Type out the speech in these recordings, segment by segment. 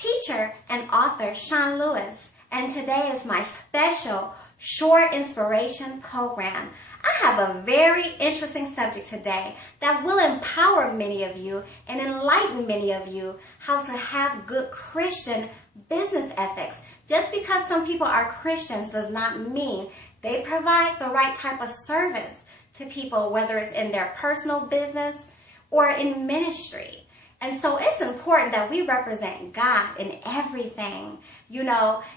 teacher and author Shon, and today is my special short inspiration program. I have a very interesting subject today that will empower many of you and enlighten many of you how to have good Christian business ethics. Just because some people are Christians does not mean they provide the right type of service to people, whether it's in their personal business or in ministry. And so it's important that we represent God in everything.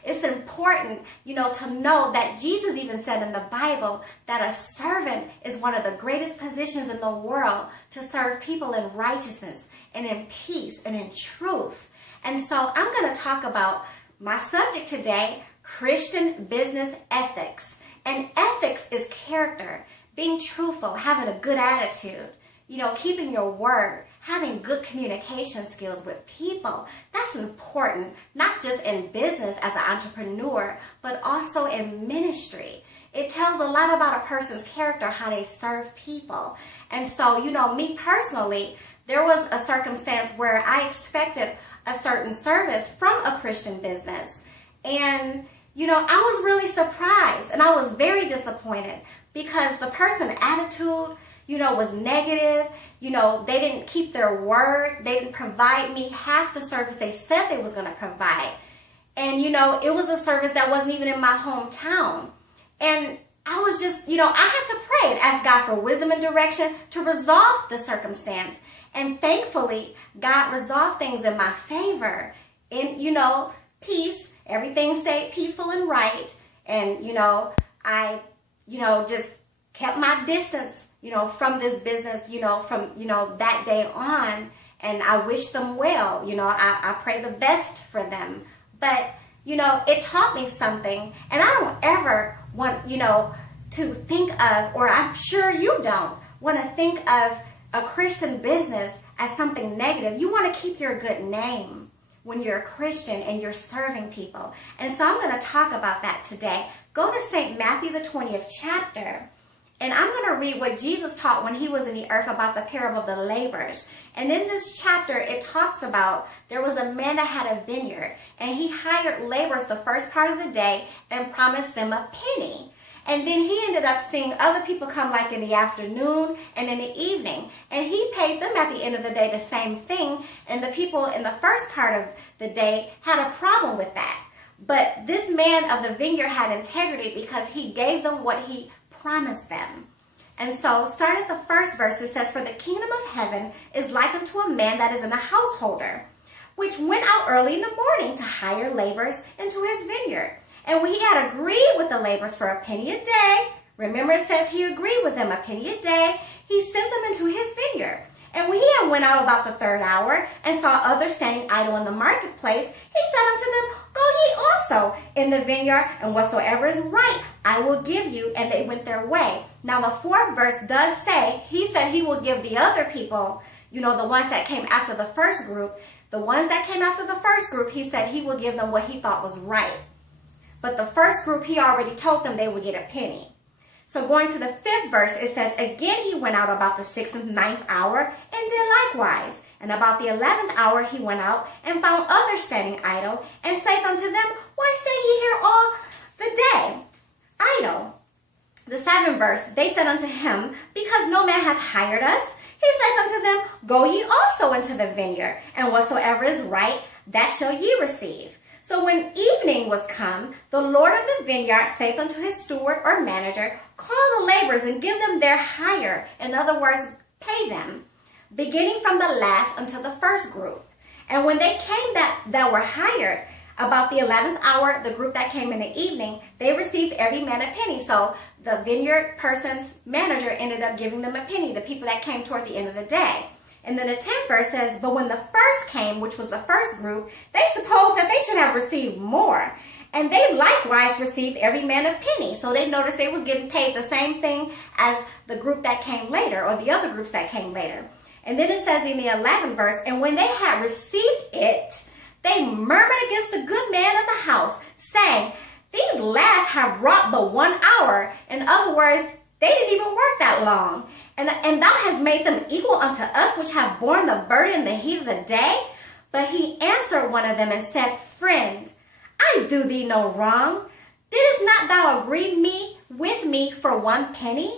It's important, to know that Jesus even said in the Bible that a servant is one of the greatest positions in the world, to serve people in righteousness and in peace and in truth. And so I'm going to talk about my subject today, Christian business ethics. And ethics is character, being truthful, having a good attitude, keeping your word, having good communication skills with people. That's important, not just in business as an entrepreneur, but also in ministry. It tells a lot about a person's character, how they serve people. And so, me personally, there was a circumstance where I expected a certain service from a Christian business. And, I was really surprised and I was very disappointed because the person's attitude, was negative. They didn't keep their word. They didn't provide me half the service they said they was going to provide. And, it was a service that wasn't even in my hometown. And I was just, I had to pray and ask God for wisdom and direction to resolve the circumstance. And thankfully, God resolved things in my favor. And, peace, everything stayed peaceful and right. And, I, just kept my distance, from this business, from, that day on. And I wish them well. I pray the best for them. But, it taught me something. And I don't ever want, to think of, or I'm sure you don't want to think of a Christian business as something negative. You want to keep your good name when you're a Christian and you're serving people. And so I'm going to talk about that today. Go to St. Matthew, the 20th chapter. And I'm going to read what Jesus taught when he was in the earth about the parable of the laborers. And in this chapter, it talks about there was a man that had a vineyard. And he hired laborers the first part of the day and promised them a penny. And then he ended up seeing other people come like in the afternoon and in the evening. And he paid them at the end of the day the same thing. And the people in the first part of the day had a problem with that. But this man of the vineyard had integrity because he gave them what he promised them. And so, start at the first verse, it says, "For the kingdom of heaven is like unto a man that is in a householder, which went out early in the morning to hire laborers into his vineyard. And when he had agreed with the laborers for a penny a day," remember it says he agreed with them a penny a day, "he sent them into his vineyard. And when he had went out about the third hour and saw others standing idle in the marketplace, he said unto them, Go ye also in the vineyard, and whatsoever is right I will give you. And they went their way." Now the fourth verse does say, he said he will give the other people, the ones that came after the first group, the ones that came after the first group, he said he will give them what he thought was right. But the first group, he already told them they would get a penny. So going to the fifth verse, it says, "Again he went out about the 6th and 9th hour, and did likewise. And about the 11th hour he went out, and found others standing idle, and saith unto them, Why stay ye here all the day idle?" The 7th verse, "They said unto him, Because no man hath hired us. He saith unto them, Go ye also into the vineyard, and whatsoever is right, that shall ye receive. So when evening was come, the Lord of the vineyard saith unto his steward or manager, Call the laborers and give them their hire." In other words, pay them, beginning from the last until the first group. And when they came that were hired, about the 11th hour, the group that came in the evening, they received every man a penny. So the vineyard person's manager ended up giving them a penny, the people that came toward the end of the day. And then the 10th verse says, "But when the first came," which was the first group, "they supposed that they should have received more. And they likewise received every man a penny." So they noticed they was getting paid the same thing as the group that came later, or the other groups that came later. And then it says in the 11th verse, "And when they had received it, they murmured against the good man of the house, saying, These last have wrought but 1 hour." In other words, they didn't even work that long. And thou hast made them equal unto us, which have borne the burden in the heat of the day. But he answered one of them and said, Friend, I do thee no wrong. Didst not thou agree with me for 1 penny?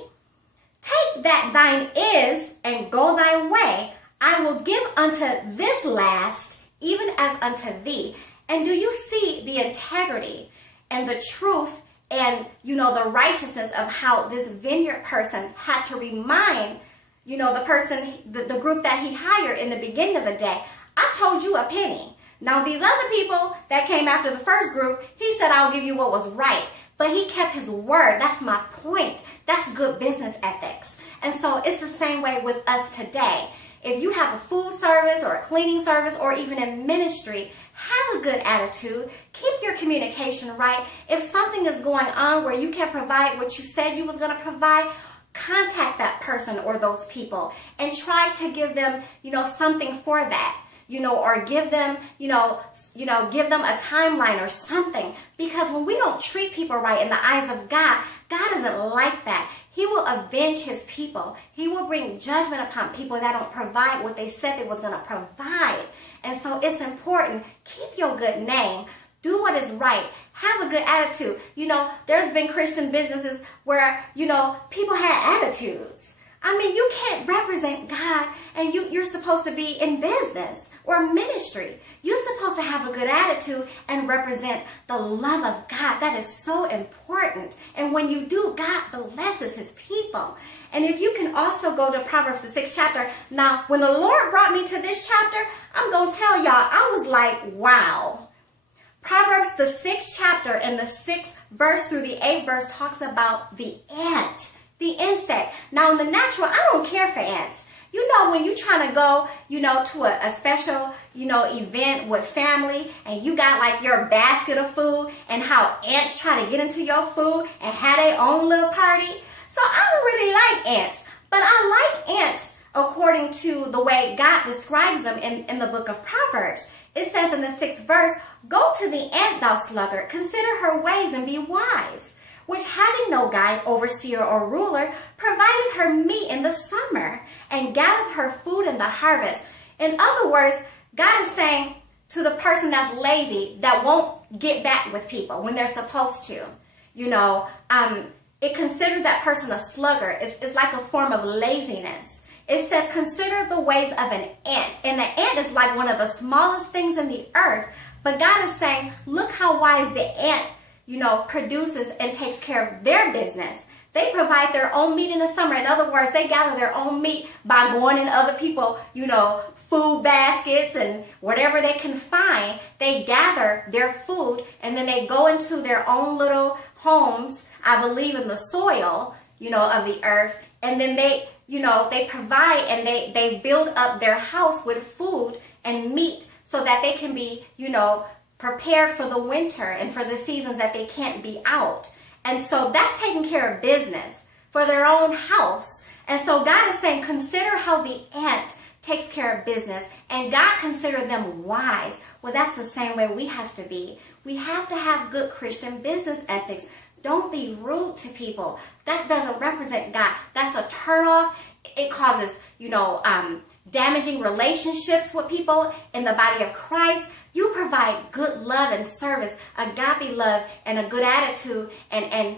Take that thine is, and go thy way. I will give unto this last, even as unto thee. And do you see the integrity and the truth and, the righteousness of how this vineyard person had to remind, the person, the group that he hired in the beginning of the day, I told you a penny. Now, these other people that came after the first group, he said, I'll give you what was right. But he kept his word. That's my point. That's good business ethics. And so it's the same way with us today. If you have a food service or a cleaning service or even in ministry, have a good attitude. Keep your communication right. If something is going on where you can provide what you said you was going to provide, contact that person or those people and try to give them, something for that, or give them, give them a timeline or something. Because when we don't treat people right in the eyes of God, God isn't like that. He will avenge his people. He will bring judgment upon people that don't provide what they said they was going to provide. And so it's important. Keep your good name. Do what is right. Have a good attitude. There's been Christian businesses where, people had attitudes. I mean, you can't represent God and you're supposed to be in business or ministry. You're supposed to have a good attitude and represent the love of God. That is so important. And when you do, God blesses his people. And if you can also go to Proverbs, the 6th chapter. Now, when the Lord brought me to this chapter, I'm going to tell y'all, I was like, wow. Proverbs, the 6th chapter and the 6th verse through the 8th verse talks about the ant, the insect. Now, in the natural, I don't care for ants. When you're trying to go, to a special, event with family and you got like your basket of food and how ants try to get into your food and have their own little party. So I don't really like ants, but I like ants according to the way God describes them in the book of Proverbs. It says in the 6th verse, Go to the ant, thou sluggard, consider her ways and be wise, which having no guide, overseer, or ruler, provided her meat in the summer and gathered her food in the harvest. In other words, God is saying to the person that's lazy, that won't get back with people when they're supposed to, it considers that person a sluggard. It's like a form of laziness. It says, consider the ways of an ant. And the ant is like one of the smallest things in the earth. But God is saying, look how wise the ant, produces and takes care of their business. They provide their own meat in the summer. In other words, they gather their own meat by going in other people, food baskets and whatever they can find. They gather their food and then they go into their own little homes, I believe in the soil, of the earth. And then they provide and they build up their house with food and meat so that they can be, prepared for the winter and for the seasons that they can't be out. And so that's taking care of business for their own house. And so God is saying, consider how the ant takes care of business. And God considered them wise. Well, that's the same way we have to be. We have to have good Christian business ethics. Don't be rude to people. That doesn't represent God. That's a turnoff. It causes, damaging relationships with people in the body of Christ. You provide good love and service, agape love and a good attitude and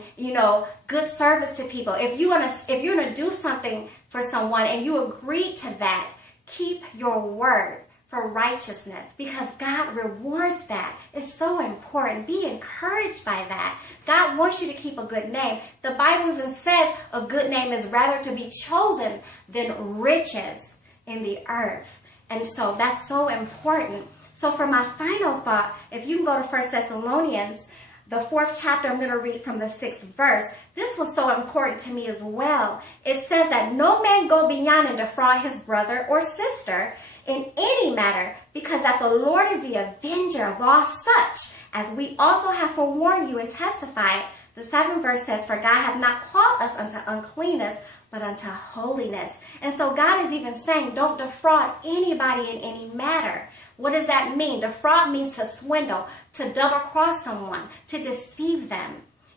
good service to people. If you're gonna do something for someone and you agree to that, keep your word for righteousness because God rewards that. It's so important. Be encouraged by that. God wants you to keep a good name. The Bible even says a good name is rather to be chosen than riches in the earth. And so that's so important. So for my final thought, if you can go to 1 Thessalonians, the 4th chapter, I'm going to read from the 6th verse. This was so important to me as well. It says that no man go beyond and defraud his brother or sister in any matter, because that the Lord is the avenger of all such, as we also have forewarned you and testified. The 7th verse says, For God hath not called us unto uncleanness, but unto holiness. And so God is even saying, don't defraud anybody in any matter. What does that mean? Defraud means to swindle, to double cross someone, to deceive them.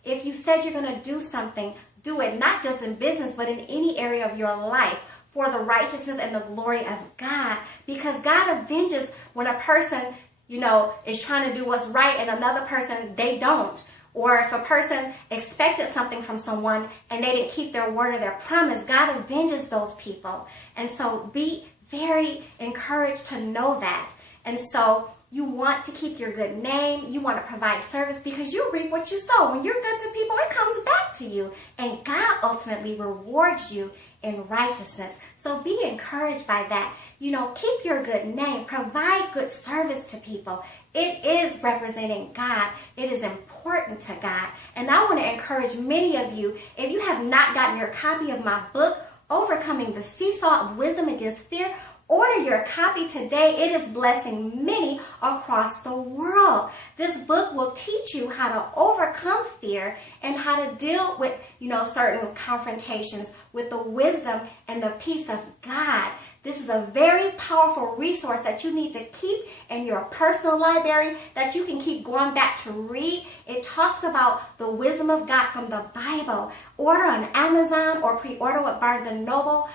If you said you're going to do something, do it not just in business, but in any area of your life. for the righteousness and the glory of God, because God avenges when a person, is trying to do what's right and another person, they don't. Or if a person expected something from someone and they didn't keep their word or their promise, God avenges those people. And so be very encouraged to know that. And so you want to keep your good name. You want to provide service because you reap what you sow. When you're good to people, it comes back to you. And God ultimately rewards you in righteousness. So be encouraged by that. Keep your good name. Provide good service to people. It is representing God. It is important to God. And I want to encourage many of you, if you have not gotten your copy of my book, Overcoming the Seesaw of Wisdom Against Fear, order your copy today. It is blessing many across the world. This book will teach you how to overcome fear and how to deal with, certain confrontations with the wisdom and the peace of God. This is a very powerful resource that you need to keep in your personal library, that you can keep going back to read. It talks about the wisdom of God from the Bible. Order on Amazon or pre-order with Barnes & Noble.